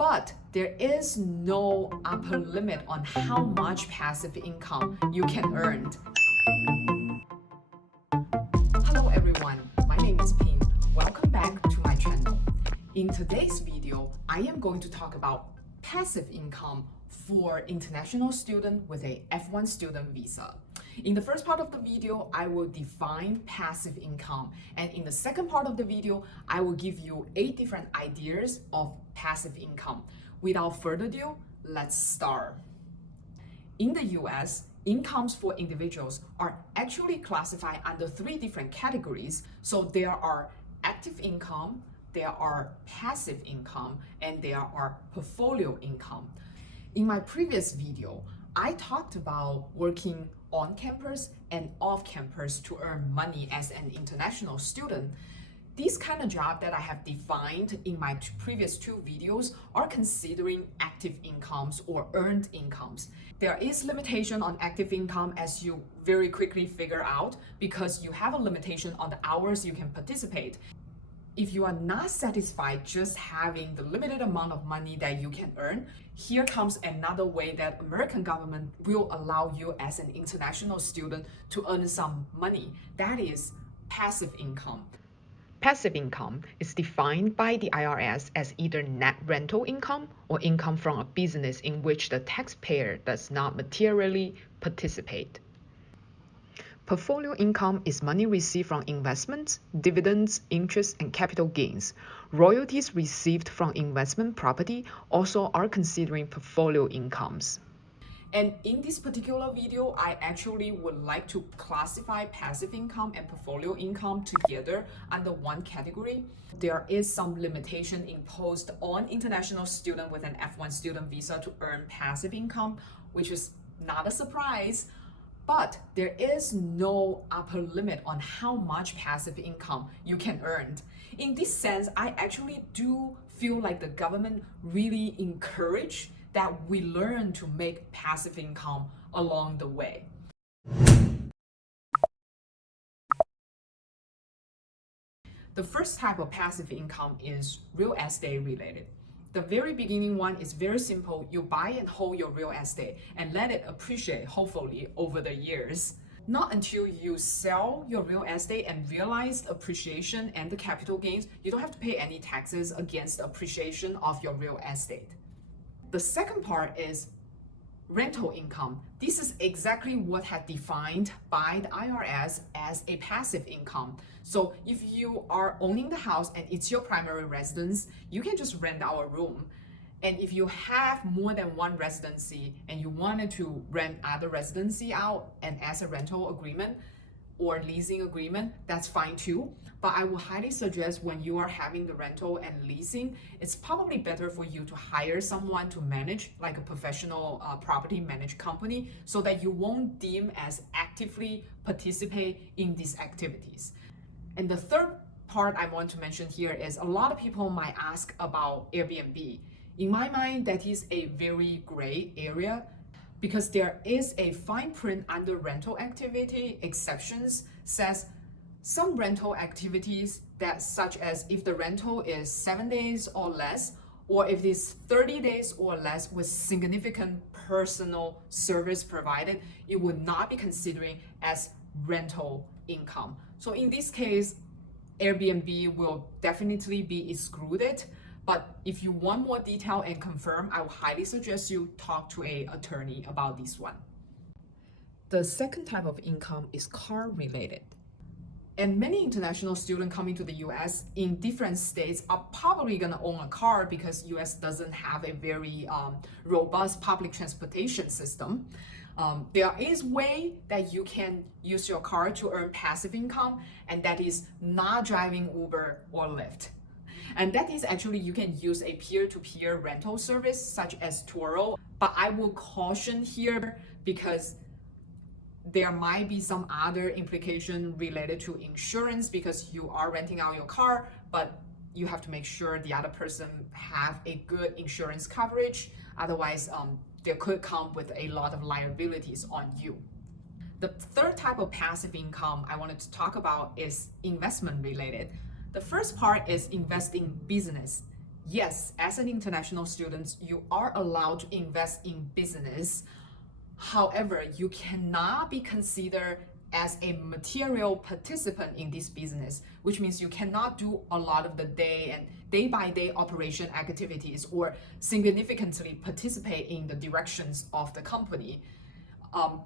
But there is no upper limit on how much passive income you can earn. Hello everyone, my name is Pin. Welcome back to my channel. In today's video, I am going to talk about passive income for international student with a F1 student visa. In the first part of the video, I will define passive income, and in the second part of the video, I will give you 8 different ideas of passive income. Without further ado, let's start. In the US, incomes for individuals are actually classified under 3 different categories. So there are active income, there are passive income, and there are portfolio income. In my previous video, I talked about working on campus and off campus to earn money as an international student. These kind of jobs that I have defined in my previous 2 videos are considering active incomes or earned incomes. There is limitation on active income, as you very quickly figure out, because you have a limitation on the hours you can participate. If you are not satisfied just having the limited amount of money that you can earn, here comes another way that American government will allow you as an international student to earn some money. That is passive income. Passive income is defined by the IRS as either net rental income or income from a business in which the taxpayer does not materially participate. Portfolio income is money received from investments, dividends, interest, and capital gains. Royalties received from investment property also are considering portfolio incomes. And in this particular video, I actually would like to classify passive income and portfolio income together under one category. There is some limitation imposed on international student with an F1 student visa to earn passive income, which is not a surprise. But there is no upper limit on how much passive income you can earn. In this sense, I actually do feel like the government really encourage that we learn to make passive income along the way. The first type of passive income is real estate related. The very beginning one is very simple. You buy and hold your real estate and let it appreciate, hopefully, over the years. Not until you sell your real estate and realize the appreciation and the capital gains, you don't have to pay any taxes against the appreciation of your real estate. The second part is rental income. This is exactly what had defined by the IRS as a passive income. So if you are owning the house and it's your primary residence, you can just rent out a room. And if you have more than one residency and you wanted to rent other residency out and as a rental agreement or leasing agreement, that's fine too. But I would highly suggest when you are having the rental and leasing, it's probably better for you to hire someone to manage, like a professional property managed company, so that you won't deem as actively participate in these activities. And the third part I want to mention here is a lot of people might ask about Airbnb. In my mind, that is a very gray area, because there is a fine print under rental activity exceptions says some rental activities that, such as if the rental is 7 days or less, or if it is 30 days or less with significant personal service provided, it would not be considering as rental income. So in this case, Airbnb will definitely be excluded. But if you want more detail and confirm, I would highly suggest you talk to an attorney about this one. The second type of income is car related. And many international students coming to the US in different states are probably going to own a car because US doesn't have a very robust public transportation system. There is a way that you can use your car to earn passive income, and that is not driving Uber or Lyft. And that is actually, you can use a peer-to-peer rental service such as Turo. But I will caution here because there might be some other implication related to insurance, because you are renting out your car, but you have to make sure the other person have a good insurance coverage. Otherwise, there could come with a lot of liabilities on you. The third type of passive income I wanted to talk about is investment related. The first part is invest in business. Yes, as an international student, you are allowed to invest in business. However, you cannot be considered as a material participant in this business, which means you cannot do a lot of the day by day operation activities or significantly participate in the directions of the company.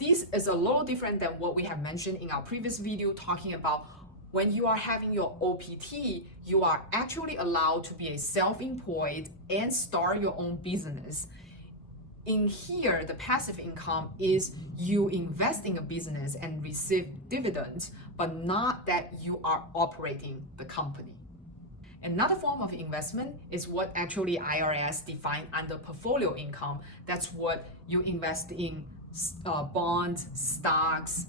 This is a little different than what we have mentioned in our previous video talking about when you are having your OPT, you are actually allowed to be a self-employed and start your own business. In here, the passive income is you invest in a business and receive dividends, but not that you are operating the company. Another form of investment is what actually IRS define under portfolio income. That's what you invest in bonds, stocks,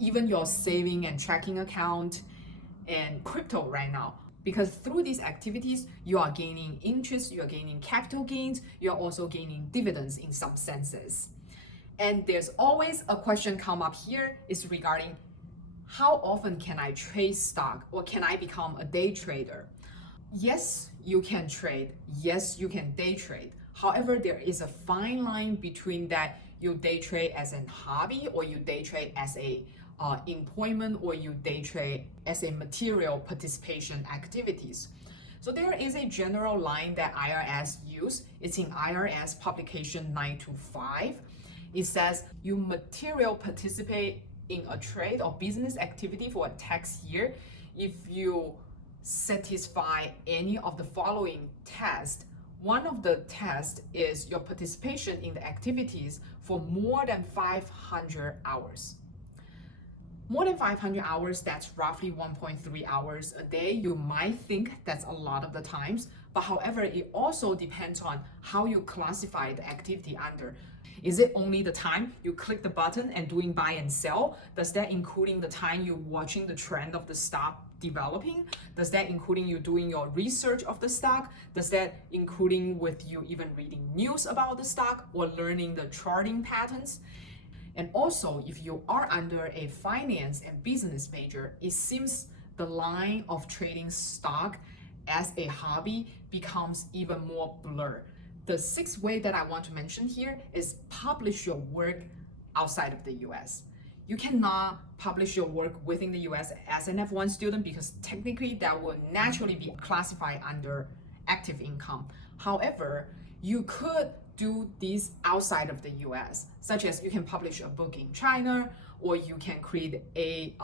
even your saving and checking account, and crypto right now. Because through these activities, you are gaining interest, you are gaining capital gains, you are also gaining dividends in some senses. And there's always a question come up here is regarding how often can I trade stock or can I become a day trader? Yes, you can trade. Yes, you can day trade. However, there is a fine line between that you day trade as a hobby or you day trade as a employment or you day trade as a material participation activities. So there is a general line that IRS use. It's in IRS publication 925. It says you material participate in a trade or business activity for a tax year if you satisfy any of the following tests. One of the tests is your participation in the activities for more than 500 hours. More than 500 hours, that's roughly 1.3 hours a day. You might think that's a lot of the times, but however, it also depends on how you classify the activity under. Is it only the time you click the button and doing buy and sell? Does that including the time you're watching the trend of the stock developing? Does that including you doing your research of the stock? Does that including with you even reading news about the stock or learning the charting patterns? And also, if you are under a finance and business major, it seems the line of trading stock as a hobby becomes even more blurred. The sixth way that I want to mention here is publish your work outside of the US. You cannot publish your work within the US as an F1 student because technically that will naturally be classified under active income. However, you could do this outside of the US, such as you can publish a book in China, or you can create a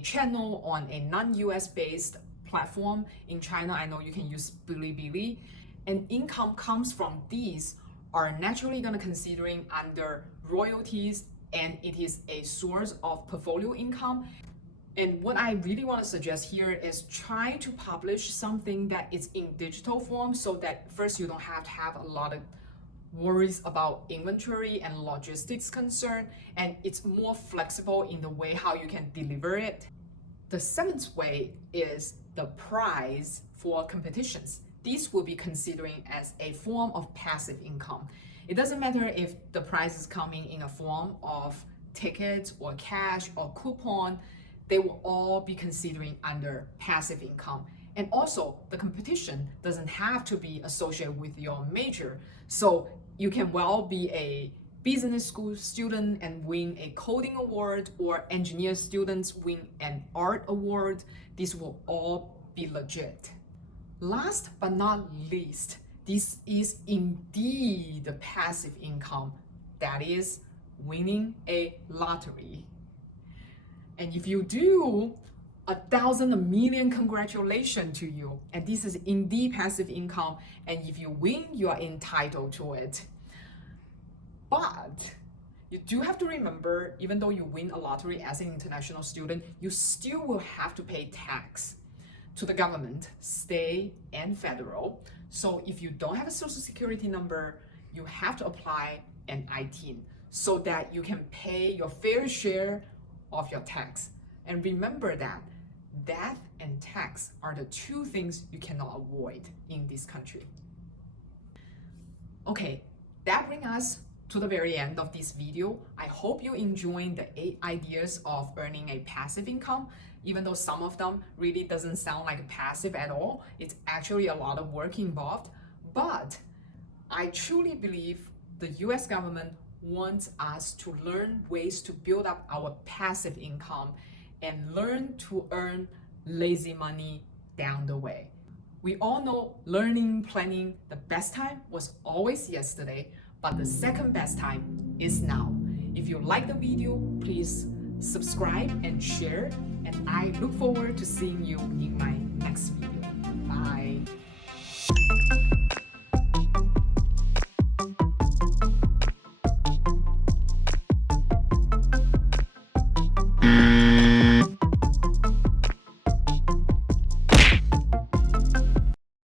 channel on a non-US based platform. In China, I know you can use Bilibili, and income comes from these are naturally gonna considering under royalties, and it is a source of portfolio income. And what I really want to suggest here is try to publish something that is in digital form so that first you don't have to have a lot of worries about inventory and logistics concern, and it's more flexible in the way how you can deliver it. The seventh way is the prize for competitions. These will be considering as a form of passive income. It doesn't matter if the prize is coming in a form of tickets or cash or coupon, they will all be considering under passive income. And also, the competition doesn't have to be associated with your major. So you can well be a business school student and win a coding award, or engineer students win an art award. These will all be legit. Last but not least, this is indeed the passive income, that is winning a lottery. And if you do, 1,000, a million congratulations to you. And this is indeed passive income. And if you win, you are entitled to it. But you do have to remember, even though you win a lottery as an international student, you still will have to pay tax to the government, state and federal. So if you don't have a social security number, you have to apply an ITIN so that you can pay your fair share of your tax. And remember that death and tax are the two things you cannot avoid in this country. Okay, that brings us to the very end of this video. I hope you enjoyed the 8 ideas of earning a passive income. Even though some of them really doesn't sound like passive at all, it's actually a lot of work involved. But I truly believe the US government wants us to learn ways to build up our passive income and learn to earn lazy money down the way. We all know learning, planning, the best time was always yesterday, but the second best time is now. If you like the video, please subscribe and share, and I look forward to seeing you in my next video. Bye.